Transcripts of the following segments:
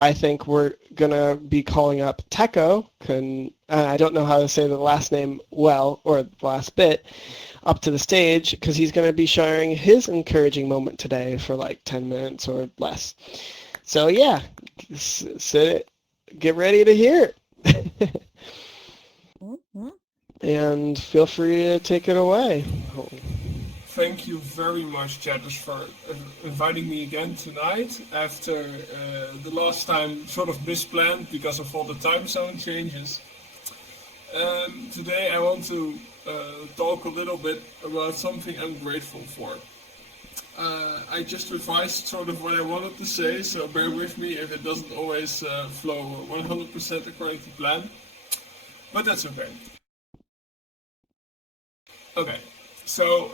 I think we're gonna be calling up Teco. I don't know how to say the last name well, or the last bit, up to the stage, because he's gonna be sharing his encouraging moment today for like 10 minutes or less. So yeah, sit, get ready to hear it. Mm-hmm. And feel free to take it away. Thank you very much, Chatters, for inviting me again tonight after the last time sort of misplanned because of all the time zone changes. Today I want to talk a little bit about something I'm grateful for. I just revised sort of what I wanted to say, so bear with me if it doesn't always flow 100% according to plan, but that's okay. Okay, so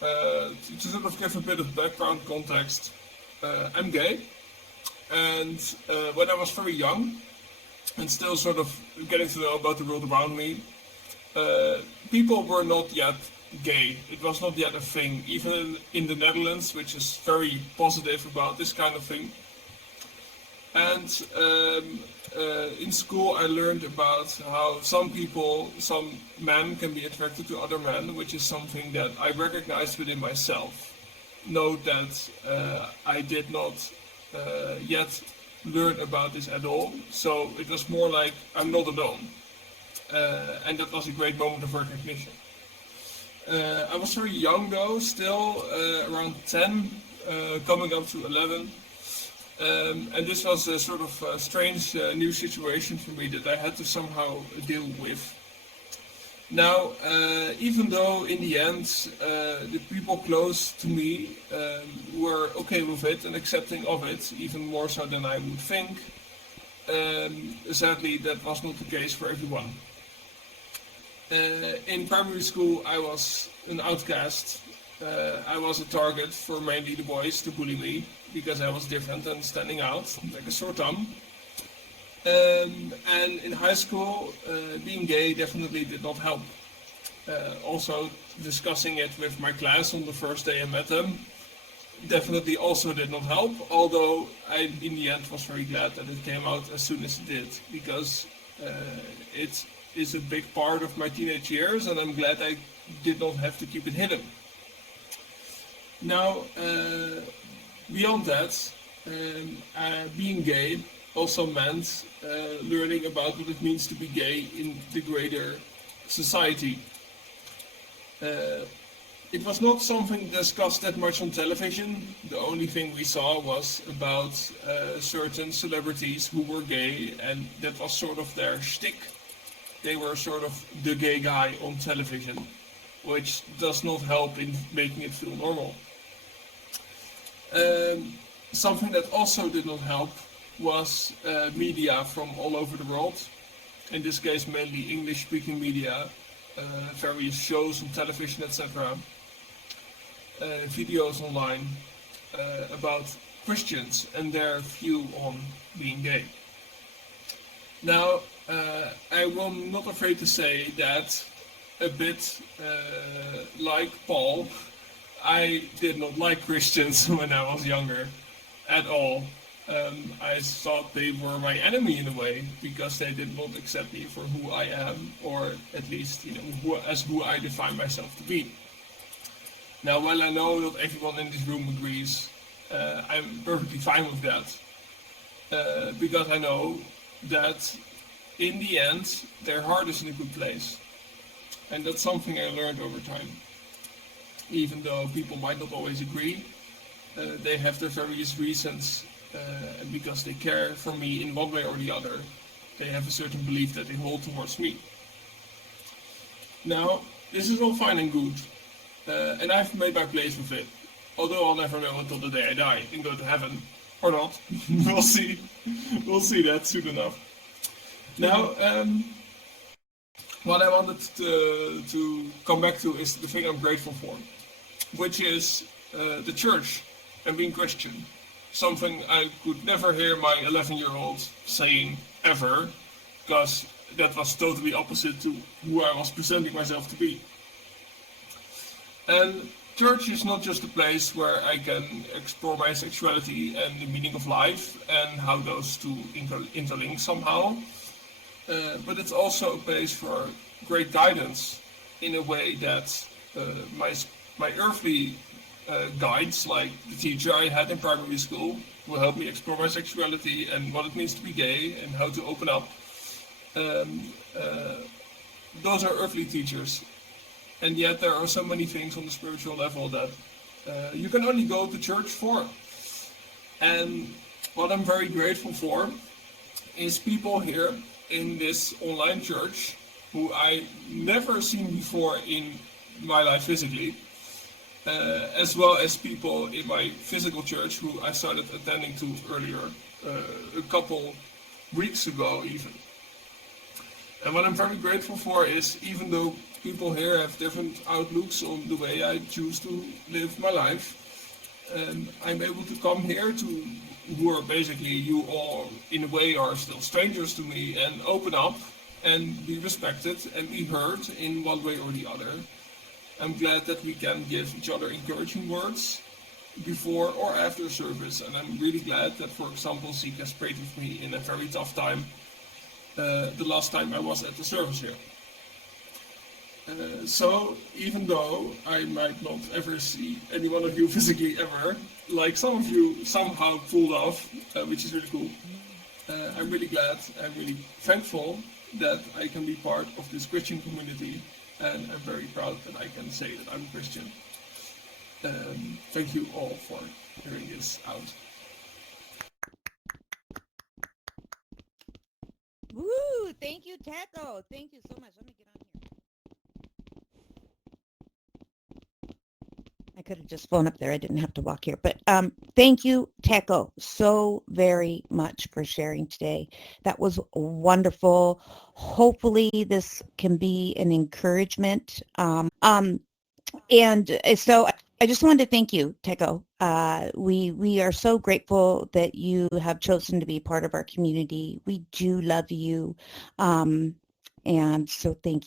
to sort of give a bit of background context, I'm gay, and when I was very young and still sort of getting to know about the world around me, people were not yet gay. It was not yet a thing, even in the Netherlands, which is very positive about this kind of thing. And in school, I learned about how some people, some men, can be attracted to other men, which is something that I recognized within myself. Note that I did not yet learn about this at all, so it was more like I'm not alone. And that was a great moment of recognition. I was very young though, still around 10, coming up to 11. And this was a sort of strange new situation for me that I had to somehow deal with. Now, even though in the end the people close to me were okay with it and accepting of it, even more so than I would think, sadly that was not the case for everyone. In primary school I was an outcast. I was a target for mainly the boys to bully me because I was different and standing out like a sore thumb. And in high school, being gay definitely did not help. Also, discussing it with my class on the first day I met them definitely also did not help. Although I, in the end, was very glad that it came out as soon as it did, because it is a big part of my teenage years, and I'm glad I did not have to keep it hidden. Now, beyond that, being gay also meant learning about what it means to be gay in the greater society. It was not something discussed that much on television. The only thing we saw was about certain celebrities who were gay, and that was sort of their shtick. They were sort of the gay guy on television, which does not help in making it feel normal. Something that also did not help was media from all over the world. In this case, mainly English-speaking media, various shows on television, etc. Videos online about Christians and their view on being gay. Now, I am not afraid to say that a bit like Paul, I did not like Christians when I was younger at all. I thought they were my enemy in a way because they did not accept me for who I am, or at least as who I define myself to be. Now, while I know not everyone in this room agrees, I'm perfectly fine with that because I know that in the end their heart is in a good place, and that's something I learned over time. Even though people might not always agree, they have their various reasons, and because they care for me in one way or the other, they have a certain belief that they hold towards me. Now, this is all fine and good, and I've made my place with it. Although I'll never know until the day I die and go to heaven, or not. We'll see. We'll see that soon enough. Now, what I wanted to come back to is the thing I'm grateful for, which is the church and being Christian. Something I could never hear my 11-year-old saying ever, because that was totally opposite to who I was presenting myself to be. And church is not just a place where I can explore my sexuality and the meaning of life and how those two interlink somehow, but it's also a place for great guidance in a way that my my earthly guides, like the teacher I had in primary school, will help me explore my sexuality and what it means to be gay and how to open up. Um, uh, those are earthly teachers, and yet there are so many things on the spiritual level that you can only go to church for. And what I'm very grateful for is people here in this online church who I never seen before in my life physically, as well as people in my physical church who I started attending to earlier, a couple weeks ago even. And what I'm very grateful for is, even though people here have different outlooks on the way I choose to live my life, I'm able to come here to who are basically, you all in a way are still strangers to me, and open up and be respected and be heard in one way or the other. I'm glad that we can give each other encouraging words before or after service, and I'm really glad that, for example, Zeke has prayed with me in a very tough time the last time I was at the service here. So even though I might not ever see any one of you physically ever, like some of you somehow pulled off, which is really cool, I'm really glad, I'm really thankful that I can be part of this Christian community, and I'm very proud that I can say that I'm a Christian. Thank you all for hearing this out. Woo! Thank you, Taco. Thank you so much. Let me get on here. I could have just flown up there. I didn't have to walk here. But thank you, Taco, so very much for sharing today. That was wonderful. Hopefully this can be an encouragement. And so I just wanted to thank you, Teco. We are so grateful that you have chosen to be part of our community. We do love you. And so thank